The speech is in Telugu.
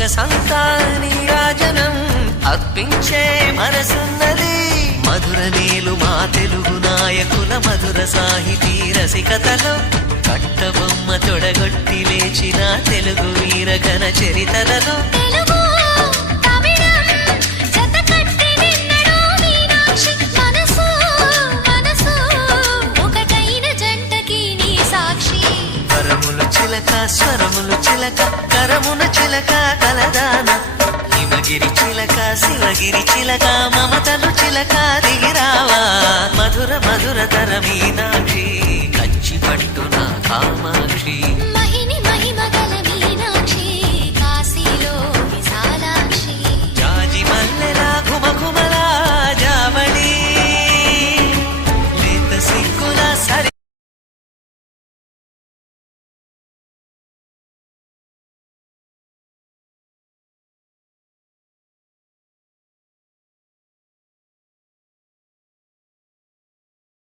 సొగసంతా నీరాజనం అర్పించే మనసున్నది. మధుర నీలు మా తెలుగు నాయకుల మధుర సాహితీ రసికతలో కట్టబొమ్మ తొడగొట్టి లేచిన తెలుగు వీరగణ చరితలలో స్వరములు చిలక కరమున చిలక కలదాన హిమగిరి చిలక శివగిరి చిలక మమతలు చిలక దిగిరావా మధుర మధుర తర మీనాక్షి.